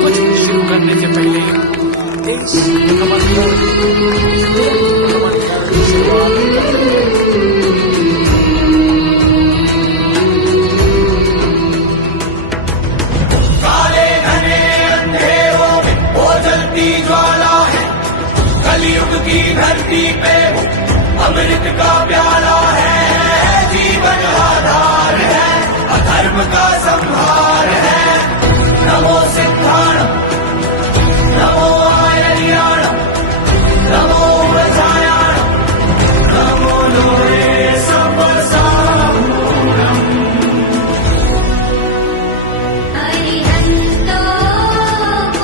कुछ शुरू करने से पहले इस मुकम्मल शुरुआत करते हैं। काले घने अंधेरों में वो जलती ज्वाला है, कलयुग की धरती पे अमृत का प्याला है, जीवन आधार है, अधर्म का संहार